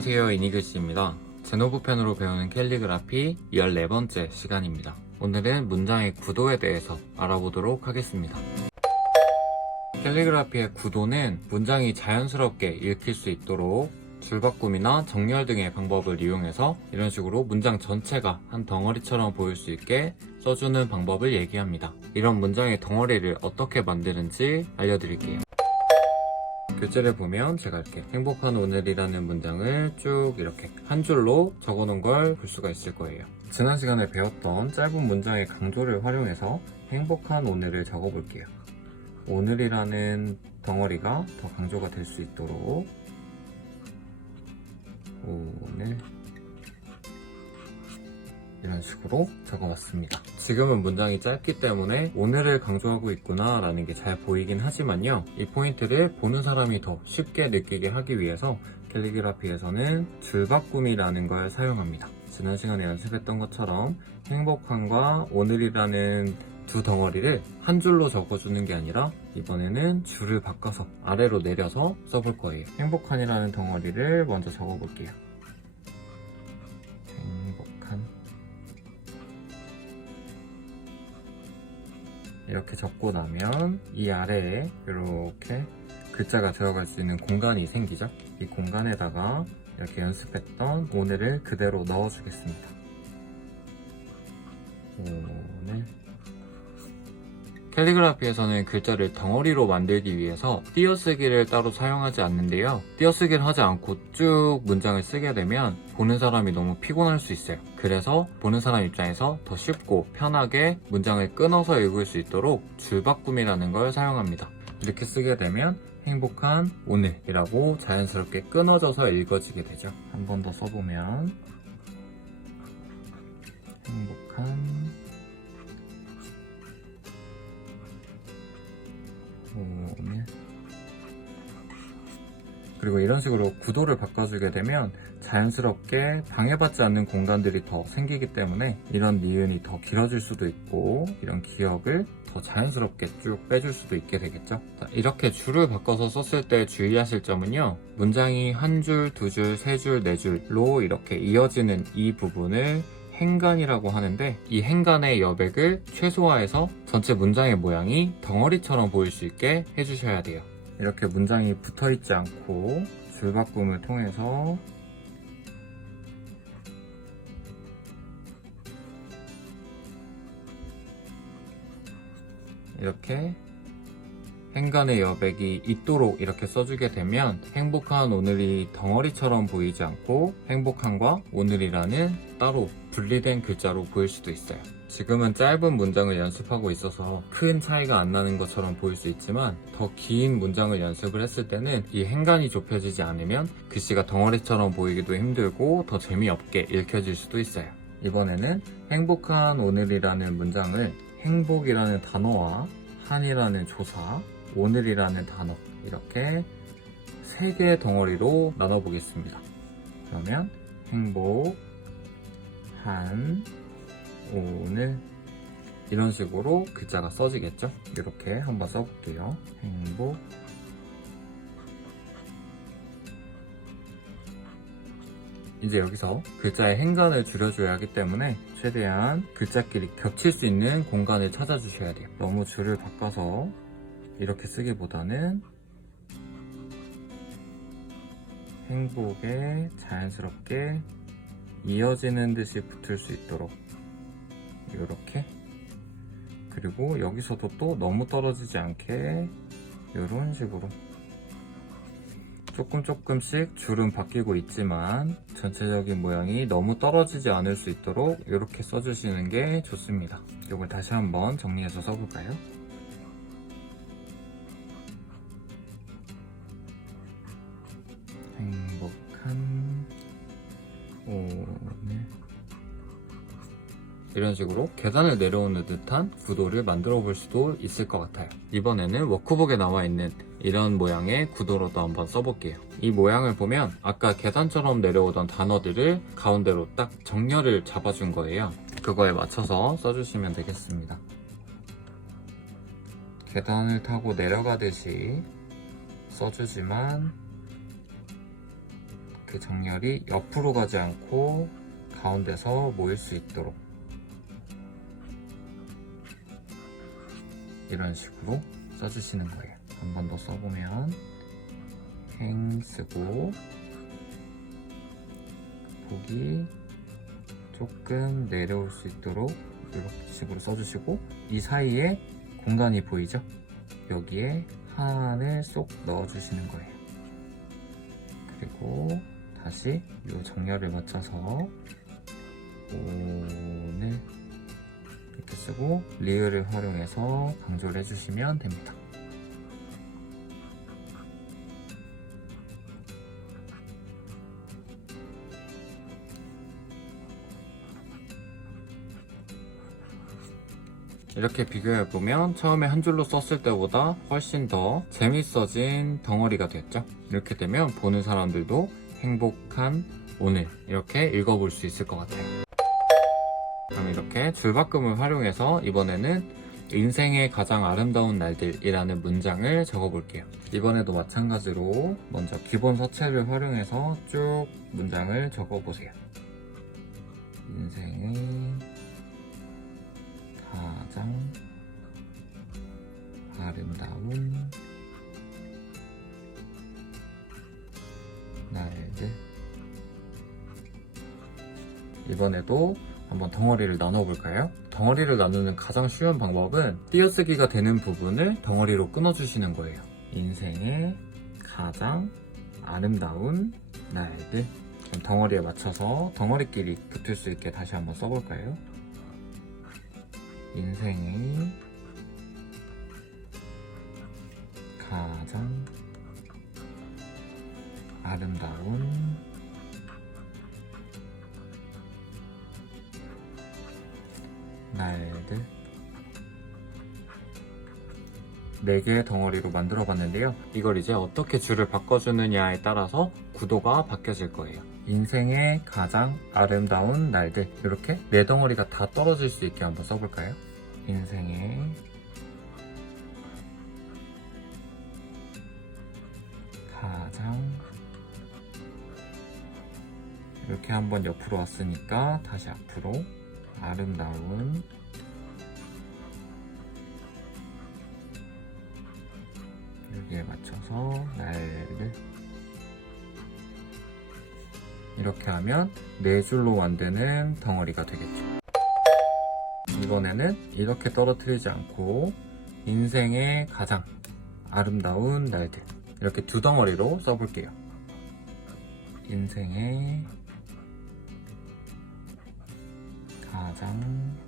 안녕하세요, 이니글씨입니다. 제노브펜으로 배우는 캘리그라피 14번째 시간입니다. 오늘은 문장의 구도에 대해서 알아보도록 하겠습니다. 캘리그라피의 구도는 문장이 자연스럽게 읽힐 수 있도록 줄바꿈이나 정렬 등의 방법을 이용해서 이런 식으로 문장 전체가 한 덩어리처럼 보일 수 있게 써주는 방법을 얘기합니다. 이런 문장의 덩어리를 어떻게 만드는지 알려드릴게요. 교재를 보면 제가 이렇게 행복한 오늘이라는 문장을 쭉 이렇게 한 줄로 적어놓은 걸 볼 수가 있을 거예요. 지난 시간에 배웠던 짧은 문장의 강조를 활용해서 행복한 오늘을 적어볼게요. 오늘이라는 덩어리가 더 강조가 될 수 있도록 오늘 이런 식으로 적어봤습니다. 지금은 문장이 짧기 때문에 오늘을 강조하고 있구나 라는 게 잘 보이긴 하지만요, 이 포인트를 보는 사람이 더 쉽게 느끼게 하기 위해서 캘리그라피에서는 줄바꿈이라는 걸 사용합니다. 지난 시간에 연습했던 것처럼 행복한과 오늘이라는 두 덩어리를 한 줄로 적어주는 게 아니라 이번에는 줄을 바꿔서 아래로 내려서 써볼 거예요. 행복한이라는 덩어리를 먼저 적어볼게요. 행복한, 이렇게 적고 나면 이 아래에 이렇게 글자가 들어갈 수 있는 공간이 생기죠. 이 공간에다가 이렇게 연습했던 오늘을 그대로 넣어주겠습니다. 오늘. 캘리그라피에서는 글자를 덩어리로 만들기 위해서 띄어쓰기를 따로 사용하지 않는데요, 띄어쓰기를 하지 않고 쭉 문장을 쓰게 되면 보는 사람이 너무 피곤할 수 있어요. 그래서 보는 사람 입장에서 더 쉽고 편하게 문장을 끊어서 읽을 수 있도록 줄바꿈이라는 걸 사용합니다. 이렇게 쓰게 되면 행복한 오늘이라고 자연스럽게 끊어져서 읽어지게 되죠. 한 번 더 써보면 행복한 오늘. 그리고 이런 식으로 구도를 바꿔주게 되면 자연스럽게 방해받지 않는 공간들이 더 생기기 때문에 이런 니은이 더 길어질 수도 있고 이런 기억을 더 자연스럽게 쭉 빼줄 수도 있게 되겠죠. 자, 이렇게 줄을 바꿔서 썼을 때 주의하실 점은요, 문장이 한 줄, 두 줄, 세 줄, 네 줄로 이렇게 이어지는 이 부분을 행간이라고 하는데, 이 행간의 여백을 최소화해서 전체 문장의 모양이 덩어리처럼 보일 수 있게 해주셔야 돼요. 이렇게 문장이 붙어있지 않고 줄바꿈을 통해서 이렇게 행간의 여백이 있도록 이렇게 써주게 되면 행복한 오늘이 덩어리처럼 보이지 않고 행복한과 오늘이라는 따로 분리된 글자로 보일 수도 있어요. 지금은 짧은 문장을 연습하고 있어서 큰 차이가 안 나는 것처럼 보일 수 있지만 더 긴 문장을 연습을 했을 때는 이 행간이 좁혀지지 않으면 글씨가 덩어리처럼 보이기도 힘들고 더 재미없게 읽혀질 수도 있어요. 이번에는 행복한 오늘이라는 문장을 행복이라는 단어와 한이라는 조사, 오늘이라는 단어, 이렇게 3개의 덩어리로 나눠보겠습니다. 그러면 행복, 한, 오늘, 이런 식으로 글자가 써지겠죠? 이렇게 한번 써볼게요. 행복, 이제 여기서 글자의 행간을 줄여줘야 하기 때문에 최대한 글자끼리 겹칠 수 있는 공간을 찾아주셔야 돼요. 너무 줄을 바꿔서 이렇게 쓰기보다는 행복에 자연스럽게 이어지는 듯이 붙을 수 있도록 이렇게, 그리고 여기서도 또 너무 떨어지지 않게 이런 식으로 조금씩 줄은 바뀌고 있지만 전체적인 모양이 너무 떨어지지 않을 수 있도록 이렇게 써주시는 게 좋습니다. 이걸 다시 한번 정리해서 써볼까요? 행복한 오늘. 이런 식으로 계단을 내려오는 듯한 구도를 만들어 볼 수도 있을 것 같아요. 이번에는 워크북에 나와 있는 이런 모양의 구도로도 한번 써볼게요. 이 모양을 보면 아까 계단처럼 내려오던 단어들을 가운데로 딱 정렬을 잡아준 거예요. 그거에 맞춰서 써주시면 되겠습니다. 계단을 타고 내려가듯이 써주지만 그 정렬이 옆으로 가지 않고 가운데서 모일 수 있도록 이런 식으로 써주시는 거예요. 한 번 더 써보면 행 쓰고 폭이 조금 내려올 수 있도록 이런 식으로 써주시고, 이 사이에 공간이 보이죠? 여기에 한을 쏙 넣어주시는 거예요. 그리고 다시 이 정렬을 맞춰서 오늘 이렇게 쓰고 리을을 활용해서 강조를 해주시면 됩니다. 이렇게 비교해보면 처음에 한 줄로 썼을 때보다 훨씬 더 재밌어진 덩어리가 됐죠. 이렇게 되면 보는 사람들도 행복한 오늘 이렇게 읽어볼 수 있을 것 같아요. 그럼 이렇게 줄바꿈을 활용해서 이번에는 인생의 가장 아름다운 날들이라는 문장을 적어볼게요. 이번에도 마찬가지로 먼저 기본 서체를 활용해서 쭉 문장을 적어보세요. 인생의 가장 아름다운 날들. 이번에도 한번 덩어리를 나눠볼까요? 덩어리를 나누는 가장 쉬운 방법은 띄어쓰기가 되는 부분을 덩어리로 끊어주시는 거예요. 인생의 가장 아름다운 날들. 그럼 덩어리에 맞춰서 덩어리끼리 붙을 수 있게 다시 한번 써볼까요? 인생의 가장 아름다운 날들. 4개의 덩어리로 만들어 봤는데요. 이걸 이제 어떻게 줄을 바꿔주느냐에 따라서 구도가 바뀌어질 거예요. 인생의 가장 아름다운 날들. 이렇게 4덩어리가 다 떨어질 수 있게 한번 써볼까요? 인생의 가장, 이렇게 한번 옆으로 왔으니까 다시 앞으로 아름다운 여기에 맞춰서 날들. 이렇게 하면 4줄로 만드는 덩어리가 되겠죠. 이번에는 이렇게 떨어뜨리지 않고 인생의 가장 아름다운 날들, 이렇게 2덩어리로 써볼게요. 인생의 가장,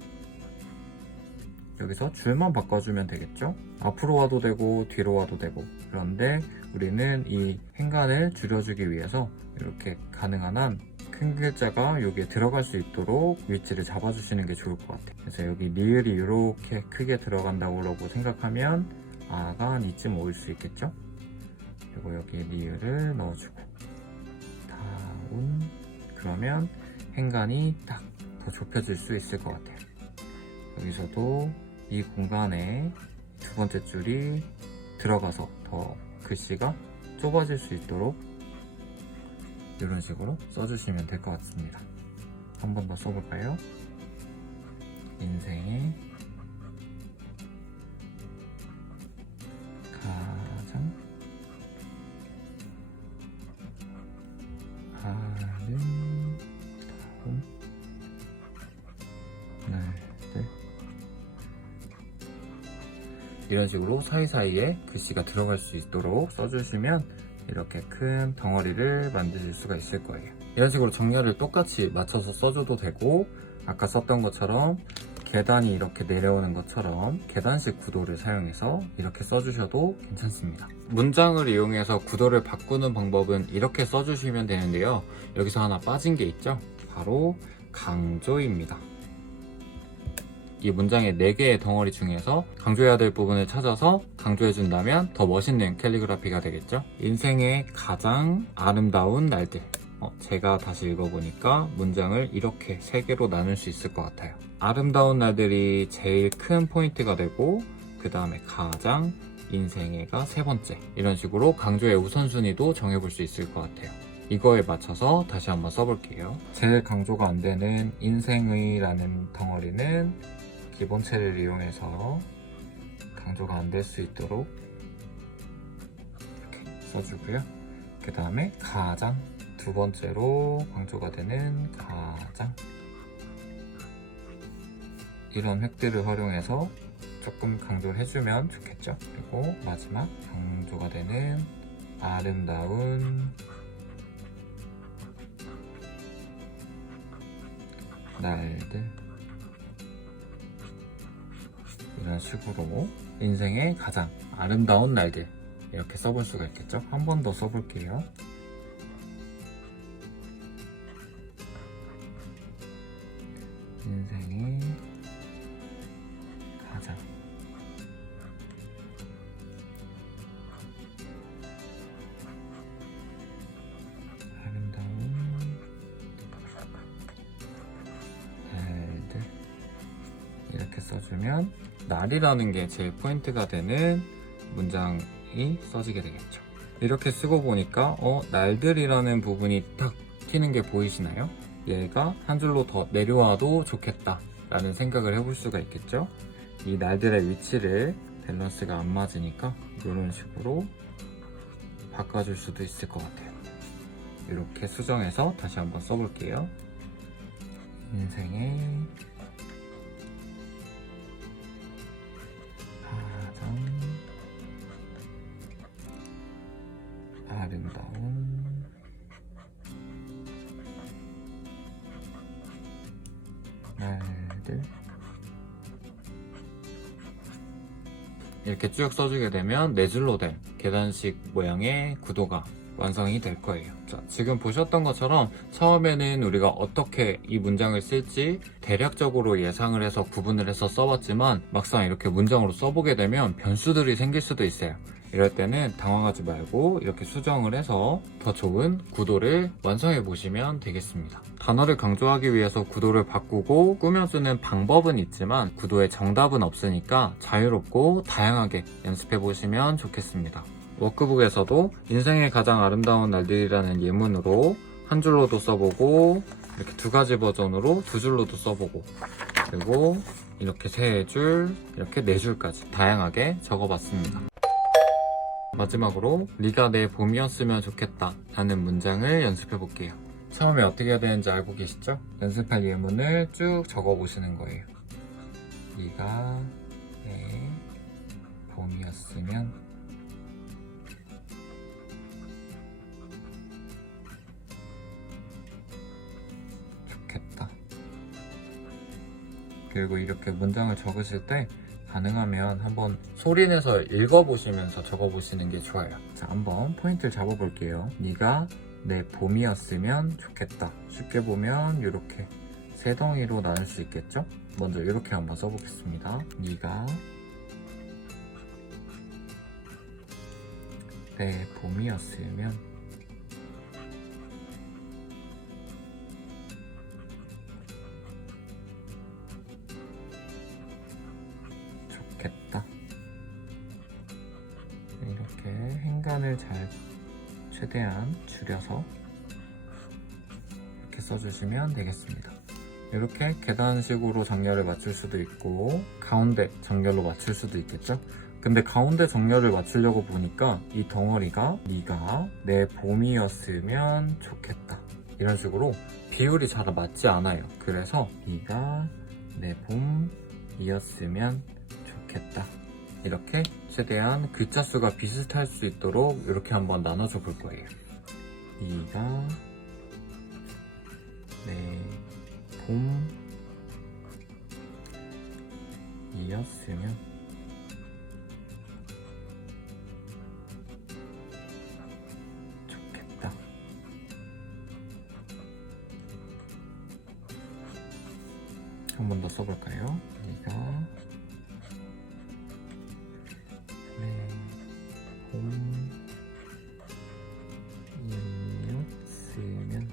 여기서 줄만 바꿔주면 되겠죠? 앞으로 와도 되고 뒤로 와도 되고. 그런데 우리는 이 행간을 줄여주기 위해서 이렇게 가능한 한 큰 글자가 여기에 들어갈 수 있도록 위치를 잡아주시는 게 좋을 것 같아요. 그래서 여기 리을이 이렇게 크게 들어간다고 생각하면 아가 한 이쯤 올 수 있겠죠? 그리고 여기에 리을을 넣어주고 다운. 그러면 행간이 딱 더 좁혀질 수 있을 것 같아요. 여기서도 이 공간에 2번째 줄이 들어가서 더 글씨가 좁아질 수 있도록 이런 식으로 써주시면 될 것 같습니다. 한 번 더 써볼까요? 인생의 가장 아름다운 날들. 이런 식으로 사이사이에 글씨가 들어갈 수 있도록 써주시면 이렇게 큰 덩어리를 만드실 수가 있을 거예요. 이런 식으로 정렬을 똑같이 맞춰서 써줘도 되고, 아까 썼던 것처럼 계단이 이렇게 내려오는 것처럼 계단식 구도를 사용해서 이렇게 써주셔도 괜찮습니다. 문장을 이용해서 구도를 바꾸는 방법은 이렇게 써주시면 되는데요. 여기서 하나 빠진 게 있죠? 바로 강조입니다. 이 문장의 4개의 덩어리 중에서 강조해야 될 부분을 찾아서 강조해준다면 더 멋있는 캘리그라피가 되겠죠? 인생의 가장 아름다운 날들. 제가 다시 읽어보니까 문장을 이렇게 3개로 나눌 수 있을 것 같아요. 아름다운 날들이 제일 큰 포인트가 되고, 그 다음에 가장, 인생애가 3번째. 이런 식으로 강조의 우선순위도 정해볼 수 있을 것 같아요. 이거에 맞춰서 다시 한번 써볼게요. 제일 강조가 안 되는 인생의 라는 덩어리는 기본체를 이용해서 강조가 안 될 수 있도록 이렇게 써주고요. 그 다음에 가장, 두 번째로 강조가 되는 가장, 이런 획들을 활용해서 조금 강조를 해주면 좋겠죠. 그리고 마지막 강조가 되는 아름다운 날들, 이런 식으로 인생의 가장 아름다운 날들 이렇게 써볼 수가 있겠죠. 한 번 더 써볼게요. 인생의 가장 아름다운 날들, 이렇게 써주면 날이라는 게 제일 포인트가 되는 문장이 써지게 되겠죠. 이렇게 쓰고 보니까 날들이라는 부분이 딱 튀는 게 보이시나요? 얘가 한 줄로 더 내려와도 좋겠다 라는 생각을 해볼 수가 있겠죠. 이 날들의 위치를 밸런스가 안 맞으니까 이런 식으로 바꿔줄 수도 있을 것 같아요. 이렇게 수정해서 다시 한번 써볼게요. 인생의 가장 아름다운 날들, 이렇게 쭉 써주게 되면 네 줄로 된 계단식 모양의 구도가 완성이 될 거예요. 자, 지금 보셨던 것처럼 처음에는 우리가 어떻게 이 문장을 쓸지 대략적으로 예상을 해서 구분을 해서 써봤지만 막상 이렇게 문장으로 써보게 되면 변수들이 생길 수도 있어요. 이럴 때는 당황하지 말고 이렇게 수정을 해서 더 좋은 구도를 완성해 보시면 되겠습니다. 단어를 강조하기 위해서 구도를 바꾸고 꾸며주는 방법은 있지만 구도에 정답은 없으니까 자유롭고 다양하게 연습해 보시면 좋겠습니다. 워크북에서도 인생의 가장 아름다운 날들이라는 예문으로 한 줄로도 써보고 이렇게 두 가지 버전으로 두 줄로도 써보고 그리고 이렇게 세 줄, 이렇게 네 줄까지 다양하게 적어봤습니다. 마지막으로 네가 내 봄이었으면 좋겠다 라는 문장을 연습해 볼게요. 처음에 어떻게 해야 되는지 알고 계시죠? 연습할 예문을 쭉 적어 보시는 거예요. 네가 내 봄이었으면 좋겠다. 그리고 이렇게 문장을 적으실 때 가능하면 한번 소리내서 읽어보시면서 적어보시는 게 좋아요. 자, 한번 포인트를 잡아볼게요. 네가 내 봄이었으면 좋겠다. 쉽게 보면 이렇게 세 덩이로 나눌 수 있겠죠? 먼저 이렇게 한번 써보겠습니다. 네가 내 봄이었으면 좋겠다. 이렇게 행간을 잘 최대한 줄여서 이렇게 써주시면 되겠습니다. 이렇게 계단식으로 정렬을 맞출 수도 있고 가운데 정렬로 맞출 수도 있겠죠? 근데 가운데 정렬을 맞추려고 보니까 이 덩어리가 네가 내 봄이었으면 좋겠다 이런 식으로 비율이 잘 맞지 않아요. 그래서 네가 내 봄이었으면 좋겠다 이렇게 최대한 글자 수가 비슷할 수 있도록 이렇게 한번 나눠줘 볼 거예요. 네가 내 봄이었으면 좋겠다. 한 번 더 써볼까요? 네가 내 봄이었으면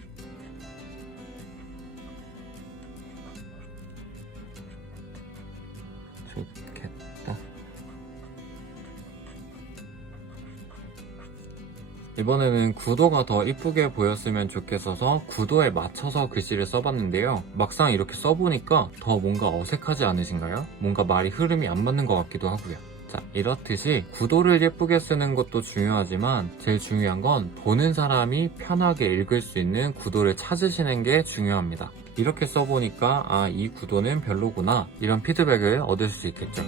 좋겠다. 이번에는 구도가 더 이쁘게 보였으면 좋겠어서 구도에 맞춰서 글씨를 써봤는데요. 막상 이렇게 써보니까 더 뭔가 어색하지 않으신가요? 뭔가 말이 흐름이 안 맞는 것 같기도 하고요. 자, 이렇듯이 구도를 예쁘게 쓰는 것도 중요하지만 제일 중요한 건 보는 사람이 편하게 읽을 수 있는 구도를 찾으시는 게 중요합니다. 이렇게 써보니까 아, 이 구도는 별로구나 이런 피드백을 얻을 수 있겠죠.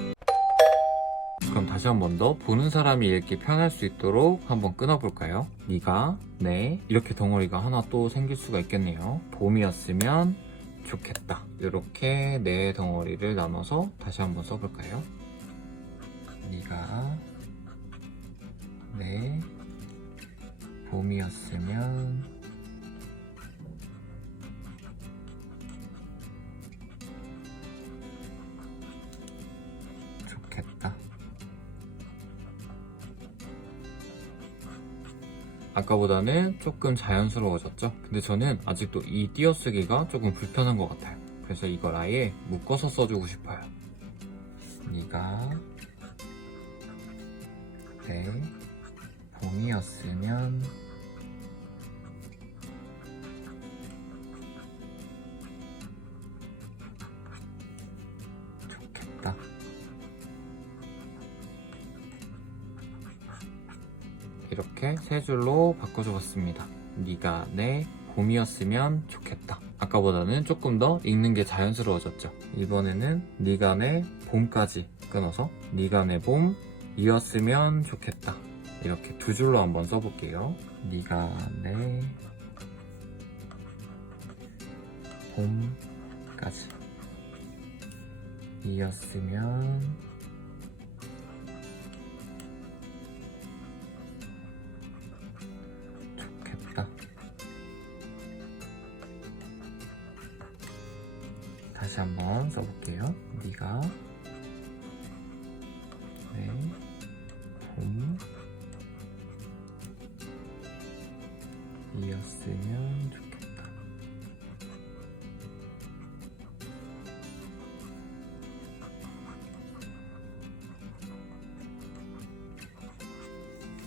그럼 다시 한 번 더 보는 사람이 읽기 편할 수 있도록 한번 끊어볼까요? 네가, 네, 이렇게 덩어리가 하나 또 생길 수가 있겠네요. 봄이었으면 좋겠다. 이렇게 네 덩어리를 나눠서 다시 한번 써볼까요? 네가, 네, 봄이었으면 좋겠다. 아까보다는 조금 자연스러워졌죠? 근데 저는 아직도 이 띄어쓰기가 조금 불편한 것 같아요. 그래서 이걸 아예 묶어서 써주고 싶어요. 네가 내 봄이었으면 좋겠다. 이렇게 세 줄로 바꿔줘 봤습니다. 네가 내 봄이었으면 좋겠다. 아까보다는 조금 더 읽는 게 자연스러워졌죠. 이번에는 네가 내 봄까지 끊어서 네가 내 봄이었으면 좋겠다. 이렇게 두 줄로 한번 써볼게요. 네가 내 봄까지 이었으면 좋겠다. 다시 한번 써볼게요. 네가 내 봄이었으면 좋겠다.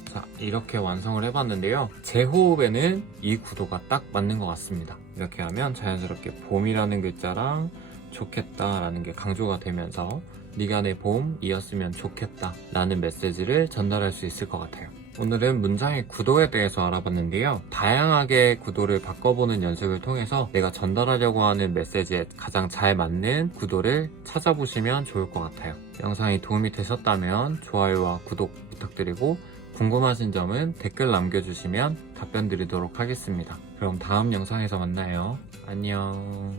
자, 이렇게 완성을 해봤는데요. 제 호흡에는 이 구도가 딱 맞는 것 같습니다. 이렇게 하면 자연스럽게 봄이라는 글자랑 좋겠다 라는 게 강조가 되면서 네가 내 봄이었으면 좋겠다 라는 메시지를 전달할 수 있을 것 같아요. 오늘은 문장의 구도에 대해서 알아봤는데요. 다양하게 구도를 바꿔보는 연습을 통해서 내가 전달하려고 하는 메시지에 가장 잘 맞는 구도를 찾아보시면 좋을 것 같아요. 영상이 도움이 되셨다면 좋아요와 구독 부탁드리고 궁금하신 점은 댓글 남겨주시면 답변 드리도록 하겠습니다. 그럼 다음 영상에서 만나요. 안녕.